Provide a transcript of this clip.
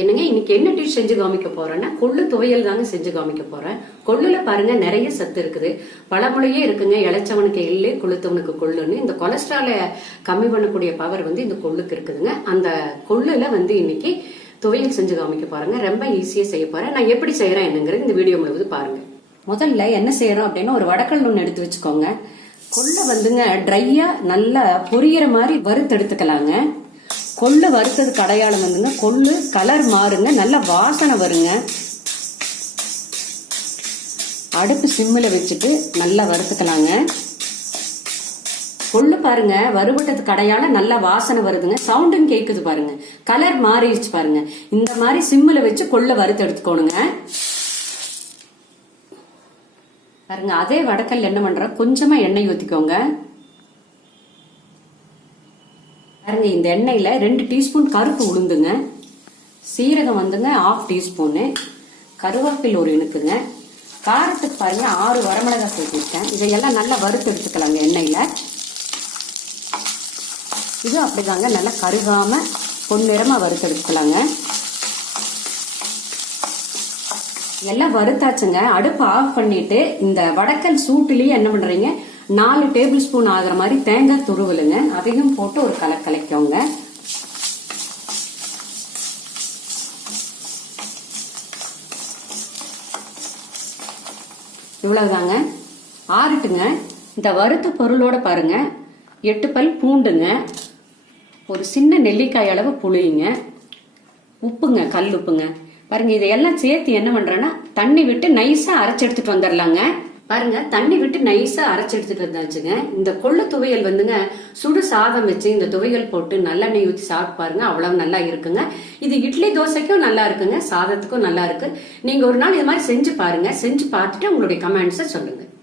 என்னங்க இன்னைக்கு என்ன டிஷ் செஞ்சு காமிக்க போறேன்னா கொள்ளு துவையல் தாங்க செஞ்சு காமிக்க போறேன். கொள்ளுல பாருங்க நிறைய சத்து இருக்குது. பழமொழியே இருக்குங்க இளைச்சவனுக்கு எள்ளு கொளுத்தவனுக்கு கொள்ளுன்னு. இந்த கொலஸ்ட்ராலை கம்மி பண்ணக்கூடிய பவர் வந்து இந்த கொள்ளுக்கு இருக்குதுங்க. அந்த கொள்ளுல வந்து இன்னைக்கு துவையல் செஞ்சு காமிக்க போறேங்க. ரொம்ப ஈஸியா செய்ய போறேன். நான் எப்படி செய்யறேன் என்னங்கிறது இந்த வீடியோ முழுவது பாருங்க. முதல்ல என்ன செய்யறோம் அப்படின்னா ஒரு வடக்கல் ஒன்று எடுத்து வச்சுக்கோங்க. கொள்ளை வந்துங்க ட்ரையா நல்லா பொரியற மாதிரி வறுத்தெடுத்துக்கலாங்க கொள்ளு வறுத்ததுக்கு அடையாளம் வந்துங்க கொள்ளு கலர் மாறுங்க நல்ல வாசனை வருங்க. அடுப்பு சிம்மில் வச்சுட்டு நல்லா வறுத்துக்கலாங்க. கொள்ளு பாருங்க வறுபட்டதுக்கு அடையாளம் நல்ல வாசனை வருதுங்க. சவுண்டும் கேட்குது பாருங்க. கலர் மாறிடுச்சு பாருங்க. இந்த மாதிரி சிம்மில் வச்சு கொள்ளை வறுத்து எடுத்துக்கோணுங்க. பாருங்க அதே வடக்கல் என்ன பண்ற கொஞ்சமா எண்ணெய் ஊத்திக்கோங்க. பாருங்க இந்த எண்ணெயில் ரெண்டு டீஸ்பூன் கருப்பு உளுந்துங்க. சீரகம் வந்துங்க ஆஃப் டீஸ்பூனு. கருவேப்பில் ஒரு இனுக்குங்க காரத்துக்கு பாருங்க ஆறு வரமிளகாய் சேர்த்துருக்கேன். இதையெல்லாம் நல்லா வறுத்து எடுத்துக்கலாங்க எண்ணெயில். இது அப்படிதாங்க நல்லா கருகாம பொன்னிறமாக வறுத்து எடுத்துக்கலாங்க. எல்லாம் வறுத்தாச்சுங்க. அடுப்பு ஆஃப் பண்ணிட்டு இந்த வடக்கல் சூட்டுலேயே என்ன பண்ணுறீங்க நாலு டேபிள் ஸ்பூன் ஆகிற மாதிரி தேங்காய் துருவலுங்க. அதையும் போட்டு ஒரு கலை கலைக்கோங்க இவ்வளவுதாங்க. ஆறுட்டுங்க. இந்த வறுத்த பொருளோட பாருங்க. எட்டு பல் பூண்டுங்க. ஒரு சின்ன நெல்லிக்காய் அளவு புளியுங்க உப்புங்க கல் உப்புங்க. பாருங்க இதையெல்லாம் சேர்த்து என்ன பண்றேன்னா தண்ணி விட்டு நைஸா அரைச்சு எடுத்துட்டு வந்துடலாங்க பாருங்க தண்ணி விட்டு நைஸா அரைச்சி எடுத்துட்டு வந்தாச்சுங்க. இந்த கொள்ளு துவையல் வந்துங்க சுடு சாதம் வச்சு இந்த துவையல் போட்டு நல்லெண்ணெய் ஊற்றி சாப்பிட்டு பாருங்க அவ்வளவு நல்லா இருக்குங்க. இது இட்லி தோசைக்கும் நல்லா இருக்குங்க சாதத்துக்கும் நல்லா இருக்கு. நீங்க ஒரு நாள் இது மாதிரி செஞ்சு பாருங்க செஞ்சு பார்த்துட்டு உங்களுடைய கமெண்ட்ஸை சொல்லுங்க.